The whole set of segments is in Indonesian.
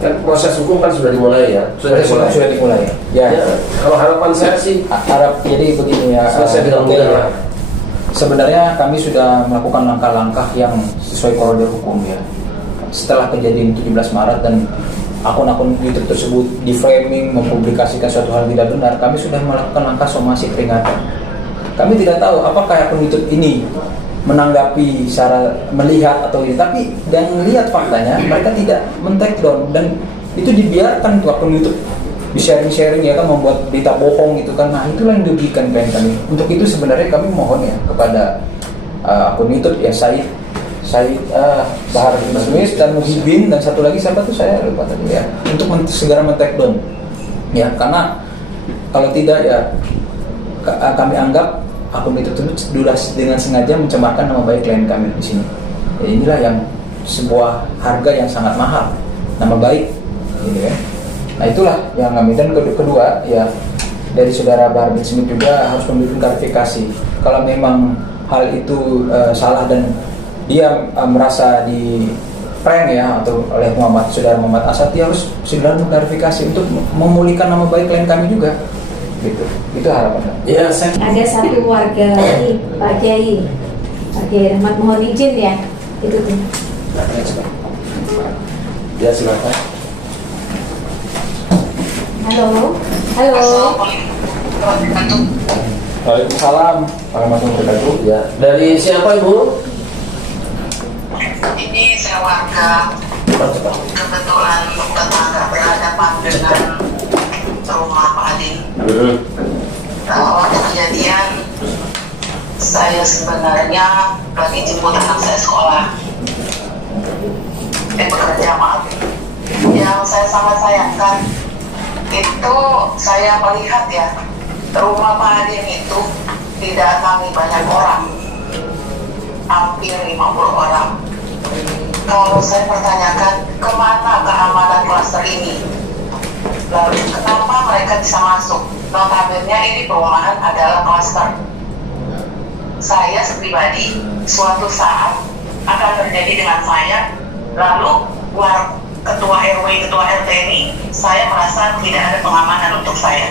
Kan proses hukum kan sudah dimulai ya. Sudah dimulai. Ya. Kalau harapan saya sih harap jadi begini ya. Selesai dengan mudah. Sebenarnya kami sudah melakukan langkah-langkah yang sesuai koridor hukum ya. Setelah kejadian 17 Maret dan akun-akun YouTube tersebut di-framing, mempublikasikan suatu hal tidak benar, kami sudah melakukan langkah somasi peringatan. Kami tidak tahu apakah akun YouTube ini menanggapi secara melihat atau ini, tapi dan melihat faktanya mereka tidak men-take down dan itu dibiarkan tuh akun YouTube di sharing ya kan, membuat berita bohong gitu kan. Nah itulah yang dirugikan klien kami. Untuk itu sebenarnya kami mohon ya kepada akun YouTube ya Said Bahar Smith dan Muhibin dan satu lagi siapa tuh saya lupa tadi ya, untuk segera men-take down ya, karena kalau tidak ya kami anggap akun itu sudah dengan sengaja mencemarkan nama baik klien kami di sini. Ya, inilah yang sebuah harga yang sangat mahal, nama baik, gitu ya. Nah itulah yang kami, dan kedua ya dari saudara Bahar bin Smith juga harus memberikan klarifikasi kalau memang hal itu salah dan dia merasa di prank ya atau oleh saudara Muhammad Asad, dia harus segera mengklarifikasi untuk memulihkan nama baik klien kami juga. Gitu. Itu harapan. Ya, saya... Ada satu warga lagi, Pak Kiai Rahmat, mohon izin ya. Itu tuh. Ya, silakan. Halo. Waalaikumsalam warahmatullahi wabarakatuh. Ya, dari siapa Ibu? Ini saya warga, kebetulan tetangga berhadapan dengan rumah Pak Adin. Waktu kejadian saya sebenarnya lagi jemput anak saya sekolah, bekerja, maaf. Yang saya sangat sayangkan itu saya melihat ya, rumah Pak Adin itu didatangi banyak orang, hampir 50 orang. Kalau saya pertanyakan kemana keamanan klaster ini, lalu kenapa mereka bisa masuk? Notabene ini perumahan adalah klaster. Saya pribadi suatu saat akan terjadi dengan saya, lalu ketua RW, ketua RT ini saya merasa tidak ada pengamanan untuk saya.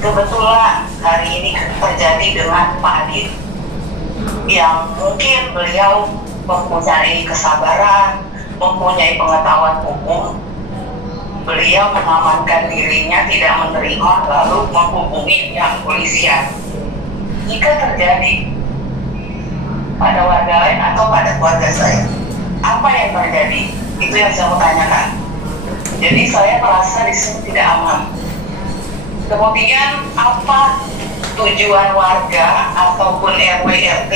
Kebetulan hari ini terjadi dengan Pak Adin yang mungkin beliau mempunyai kesabaran, mempunyai pengetahuan hukum. Beliau mengamankan dirinya, tidak menerima, lalu menghubungi pihak kepolisian. Jika terjadi pada warga lain atau pada keluarga saya, apa yang terjadi? Itu yang saya mau tanyakan. Jadi saya merasa di sini tidak aman. Kemudian apa tujuan warga ataupun RW RT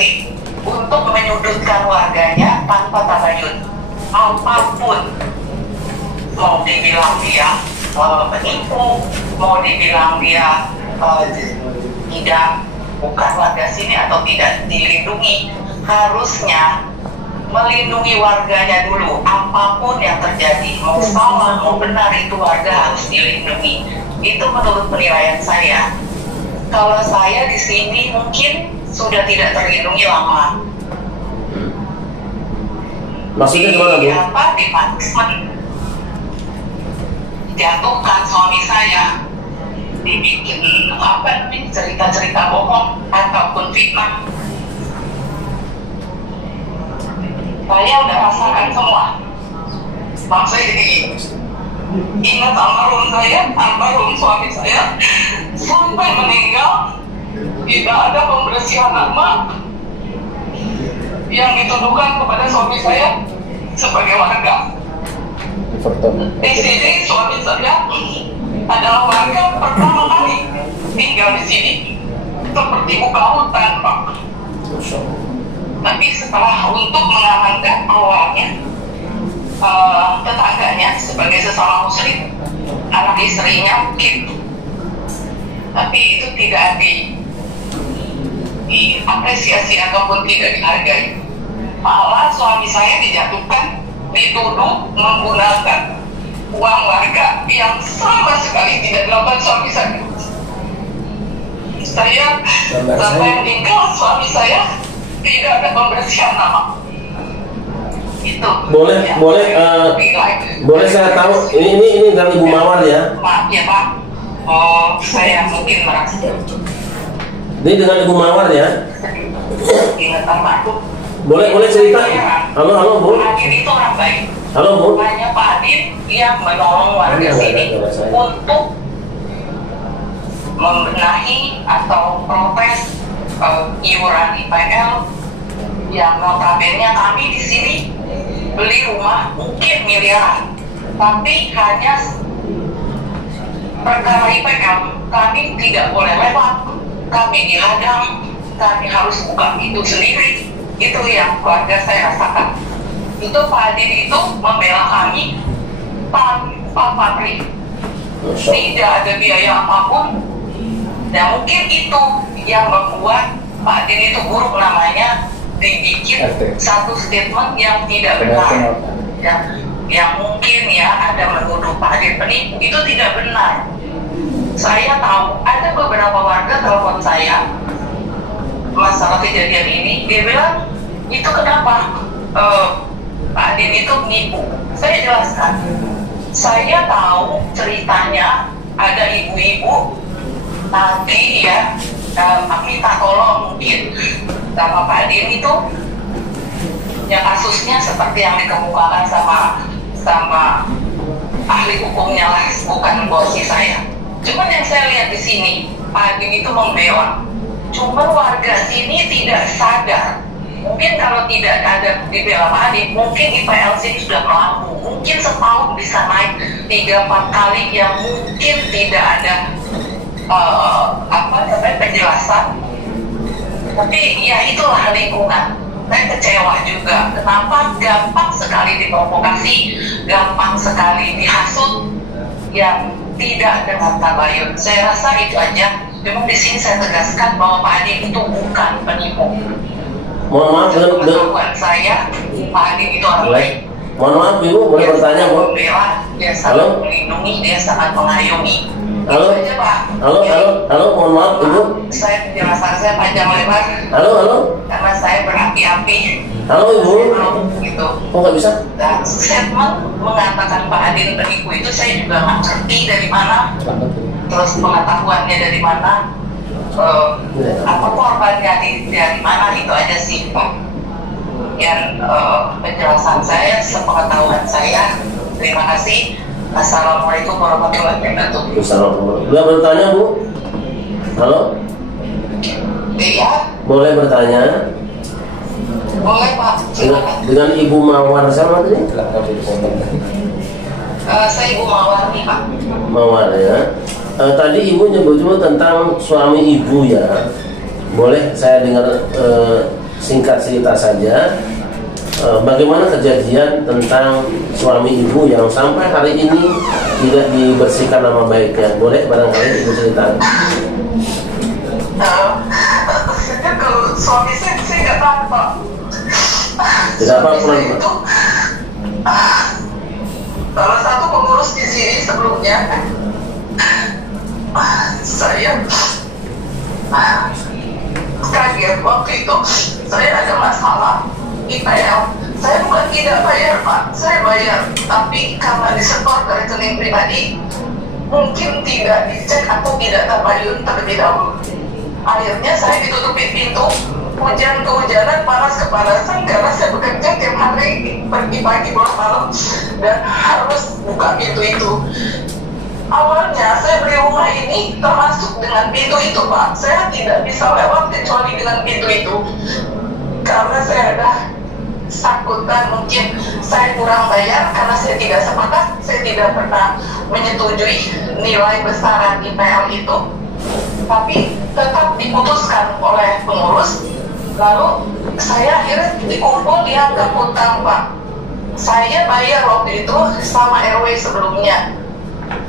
untuk menyudutkan warganya tanpa tabayun? Apapun, mau dibilang dia penipu, mau dibilang dia bukan warga sini atau tidak dilindungi, harusnya melindungi warganya dulu. Apapun yang terjadi, mau salah mau benar, itu warga harus dilindungi. Itu menurut penilaian saya. Kalau saya di sini mungkin sudah tidak terlindungi lama. Maksudnya gimana, Bu? Di punishment, jatuhkan suami saya, dibikin cerita-cerita bohong ataupun fitnah. Saya udah rasakan semua. Maksudnya gini, ingat almarhum suami saya sampai meninggal tidak ada pembersihan nama yang dituduhkan kepada suami saya sebagai warga. Di sini suami saya adalah warga pertama kali tinggal di sini, seperti buka hutan, Pak. Tapi setelah untuk mengamankan awalnya tetangganya sebagai sesama muslim, anak istrinya mungkin, tapi itu tidak diapresiasi ataupun tidak dihargai. Malah suami saya dijatuhkan, dituduh menggunakan uang warga yang sama sekali tidak dilakukan suami saya. Sampai meninggal suami saya tidak ada pembersihan nama. Itu Boleh, boleh saya tahu ini dengan Ibu Mawar ya? Maaf ya Pak, oh saya mungkin merasa Ini dengan Ibu Mawar ya? ingatan Pak. Boleh cerita? Halo Bu. Pak Adin itu orang baik. Halo Bu. Hanya Pak Adin yang menolong warga sini untuk membenahi atau protes iuran IPL yang notabene kami di sini beli rumah mungkin miliaran, tapi hanya perkara IPL kami tidak boleh lewat, kami dihadang, kami harus buka pintu sendiri. Itu yang keluarga saya rasakan. Itu Pak Adin itu membela kami tanpa pamrih, tidak ada biaya apapun. Dan mungkin itu yang membuat Pak Adin itu buruk namanya, dibikin satu statement yang tidak benar, yang mungkin ya ada menuduh Pak Adin penipu. Itu tidak benar. Saya tahu ada beberapa warga telepon saya masalah kejadian ini, dia bilang itu kenapa Pak Adin itu menipu. Saya jelaskan, saya tahu ceritanya ada ibu-ibu nanti ya minta tolong mungkin sama Pak Adin itu yang kasusnya seperti yang dikemukakan sama ahli hukumnya lah, bukan bosi saya. Cuman yang saya lihat di sini Pak Adin itu membela, cuman warga sini tidak sadar. Mungkin kalau tidak ada dibela Pak Adin, mungkin IPL sini sudah melambung, mungkin setahun bisa naik 3-4 kali yang mungkin tidak ada penjelasan. Tapi ya itulah lingkungan. Saya kecewa juga. Kenapa gampang sekali diprovokasi, gampang sekali dihasut, yang tidak dengan tabayun. Saya rasa itu aja. Cuma di sini saya tegaskan bahwa Pak Adin itu bukan penipu. Mohon maaf pengetahuan saya, Pak Adin itu orang baik. Mohon maaf Ibu, boleh bertanya Bu? Dia sangat melindungi, dia sangat mengayomi. Halo, Itu aja, Pak. halo, mohon maaf Ibu. Saya penjelasan saya panjang lebar. Halo. Karena saya berapi-api. Halo Ibu. Gitu. Kok nggak bisa? Dan statement mengatakan Pak Adin penipu itu saya juga nggak ngerti dari mana. Terus pengetahuannya dari mana. Apa korbannya dari mana, itu aja sih Pak. Yang penjelasan saya, sepengetahuan saya. Terima kasih. Assalamualaikum warahmatullahi wabarakatuh. Assalamualaikum. Boleh bertanya Bu? Halo? Iya. Boleh bertanya? Boleh Pak. Silakan. Dengan Ibu Mawar sama tadi? Saya Ibu Mawar nih Pak. Mawar ya. Tadi Ibu nyebut tentang suami Ibu ya. Boleh saya dengar singkat cerita saja. Bagaimana kejadian tentang suami Ibu yang sampai hari ini tidak dibersihkan nama baiknya? Boleh barangkali Ibu ceritakan. Kalau suami saya nggak tahu Pak. Tidak apa-apa. Itu salah satu pengurus di sini sebelumnya. Saya kaget waktu itu saya ada masalah IPL. Saya bukan tidak bayar Pak, saya bayar, tapi karena disetor ke rekening pribadi, mungkin tidak dicek atau tidak tabayun terlebih dahulu. Akhirnya saya ditutupi pintu, hujan-kehujanan, panas-kepanasan, karena saya bekerja tiap hari, pergi pagi pulang malam, dan harus buka pintu itu. Awalnya saya beli rumah ini termasuk dengan pintu itu Pak. Saya tidak bisa lewat kecuali dengan pintu itu, karena saya ada sakutan, mungkin saya kurang bayar karena saya tidak sepakat, saya tidak pernah menyetujui nilai besaran IPL itu, tapi tetap diputuskan oleh pengurus. Lalu saya akhirnya dikumpul dianggap hutang Pak. Saya bayar waktu itu sama RW sebelumnya.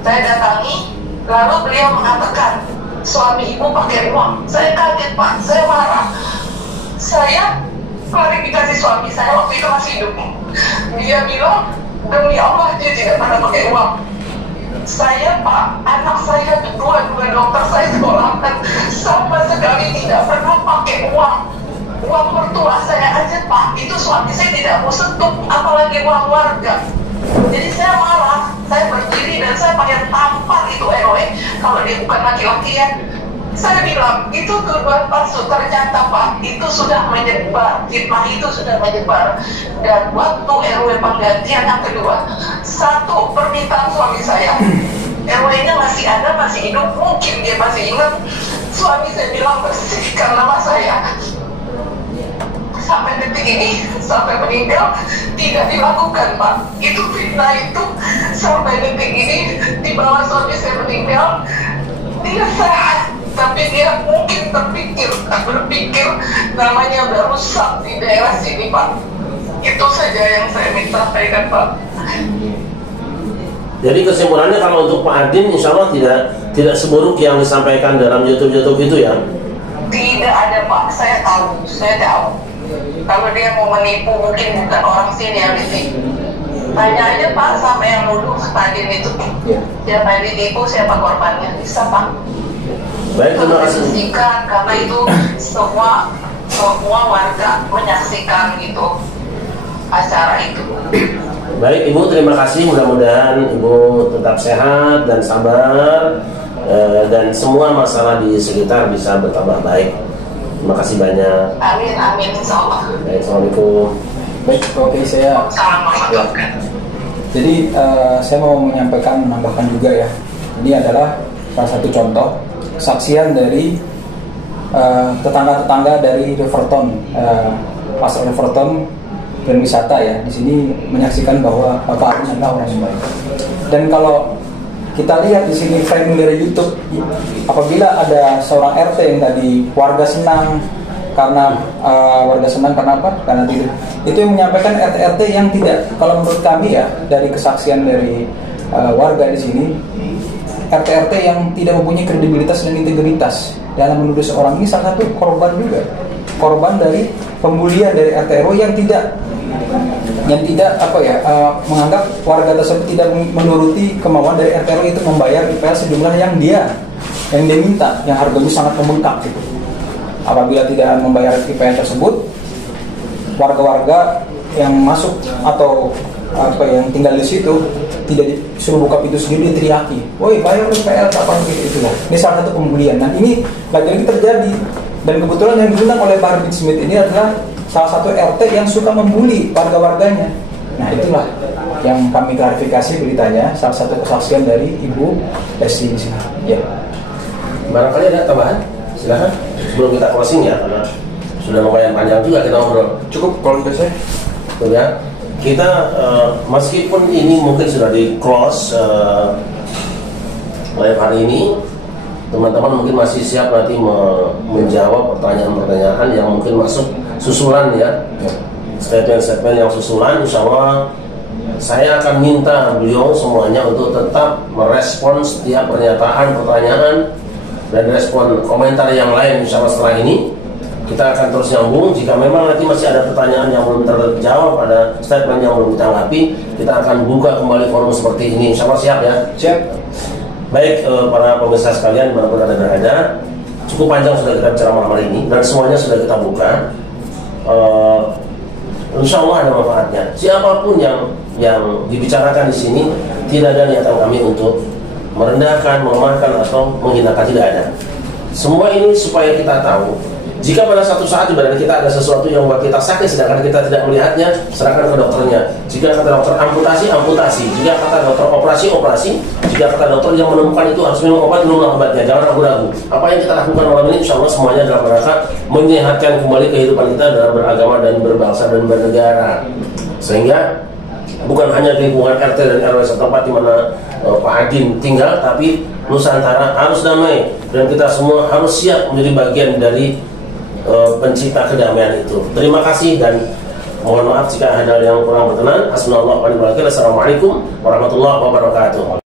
Saya datangi, lalu beliau mengatakan suami Ibu pakai uang. Saya kaget Pak, saya marah. Saya klarifikasi suami saya waktu itu masih hidup. Dia bilang demi Allah dia tidak pernah pakai uang. Saya Pak, anak saya dua dokter saya sekolahkan, sama sekali tidak pernah pakai uang. uang mertua saya aja Pak, itu suami saya tidak mau sentuh, apalagi uang warga. Jadi saya marah, saya berdiri dan saya pakai tampar itu RW kalau dia bukan laki-laki ya. Saya bilang, itu tuduhan palsu. Ternyata Pak, itu sudah menyebar, fitnah itu sudah menyebar. Dan waktu RW penggantian yang kedua, satu permintaan suami saya, RW-nya masih ada, masih hidup, mungkin dia masih ingat. Suami saya bilang bersihkan nama saya. Sampai detik ini, sampai meninggal, tidak dilakukan Pak. Itu fitnah itu, sampai detik ini, di bawah suami saya meninggal, dia sehat, tapi dia mungkin berpikir namanya udah rusak di daerah sini Pak. Itu saja yang saya minta sampaikan Pak. Jadi kesimpulannya kalau untuk Pak Adin, insya Allah tidak seburuk yang disampaikan dalam YouTube itu ya? Tidak ada Pak, saya tahu. Kalau dia mau menipu mungkin bukan orang sini yang ditipu. Tanya aja Pak sama yang nuduh Adin itu. Siapa yang ditipu, siapa korbannya, bisa Pak. Baik, terima kasih. Karena itu semua warga menyaksikan gitu acara itu. Baik Ibu, terima kasih. Mudah-mudahan Ibu tetap sehat dan sabar, dan semua masalah di sekitar bisa bertambah baik. Terima kasih banyak. Amin, amin, insya Allah. Baik, Assalamualaikum. Baik, oke saya. Assalamualaikum. Jadi saya mau menambahkan juga ya. Ini adalah salah satu contoh kesaksian dari tetangga-tetangga dari Riverton, pasar Riverton dan wisata ya. Di sini menyaksikan bahwa Bapak Adin adalah orang yang baik. Dan kalau kita lihat di sini framing dari YouTube, apabila ada seorang RT yang tadi warga senang karena apa? Karena tidak. Itu yang menyampaikan RT yang tidak. Kalau menurut kami ya, dari kesaksian dari warga di sini, RT yang tidak mempunyai kredibilitas dan integritas dalam menuduh seorang ini, salah satu korban juga, korban dari pembulian dari RT RW yang tidak menganggap warga tersebut tidak menuruti kemauan dari RT RW itu membayar IPL sejumlah yang dia minta, yang harganya sangat membengkak gitu. Apabila tidak membayar IPL tersebut, warga-warga yang masuk atau yang tinggal di situ tidak disuruh buka pintu sendiri, diteriaki, woi bayar IPL kapan gitu lah. Ini salah satu pembulian. Nah ini lagi-lagi terjadi, dan kebetulan yang diundang oleh Bahar bin Smith ini adalah salah satu RT yang suka membuli warga-warganya. Nah itulah yang kami klarifikasi beritanya, salah satu kesaksian dari Ibu Lesti di sini. Ya. Barangkali ada tambahan, silakan. Sebelum kita closing ya, karena sudah lumayan panjang juga kita ngobrol. Cukup kalau tidak saya. Betul ya. Kita meskipun ini mungkin sudah di close live hari ini, teman-teman mungkin masih siap nanti menjawab pertanyaan-pertanyaan yang mungkin masuk susulan ya. Statement-statement yang susulan, insya Allah saya akan minta beliau semuanya untuk tetap merespon setiap pernyataan, pertanyaan, dan respon komentar yang lain. Insya Allah setelah ini kita akan terus nyambung. Jika memang nanti masih ada pertanyaan yang belum terjawab, ada statement yang belum ditanggapi, kita akan buka kembali forum seperti ini. Insya Allah siap ya? Siap. Baik, para pemirsa sekalian dimanapun Anda berada, cukup panjang sudah kita bicara malam hari ini dan semuanya sudah kita buka. Insya Allah ada manfaatnya. Siapapun yang dibicarakan di sini, tidak ada niatan kami untuk merendahkan, melemahkan atau menghinakan, tidak ada. Semua ini supaya kita tahu, jika pada satu saat di badan kita ada sesuatu yang membuat kita sakit sedangkan kita tidak melihatnya, serahkan ke dokternya. Jika kata dokter amputasi, amputasi. Jika kata dokter operasi, operasi. Jika kata dokter yang menemukan itu harus minum obat, minumlah obatnya. Jangan ragu-ragu. Apa yang kita lakukan malam ini, insya Allah semuanya dalam rangka menyehatkan kembali kehidupan kita dalam beragama dan berbangsa dan bernegara. Sehingga bukan hanya di lingkungan RT dan RW setempat di mana Pak Adin tinggal, tapi Nusantara harus damai dan kita semua harus siap menjadi bagian dari pencipta kedamaian itu. Terima kasih dan mohon maaf jika ada yang kurang berkenan. Assalamualaikum warahmatullahi wabarakatuh.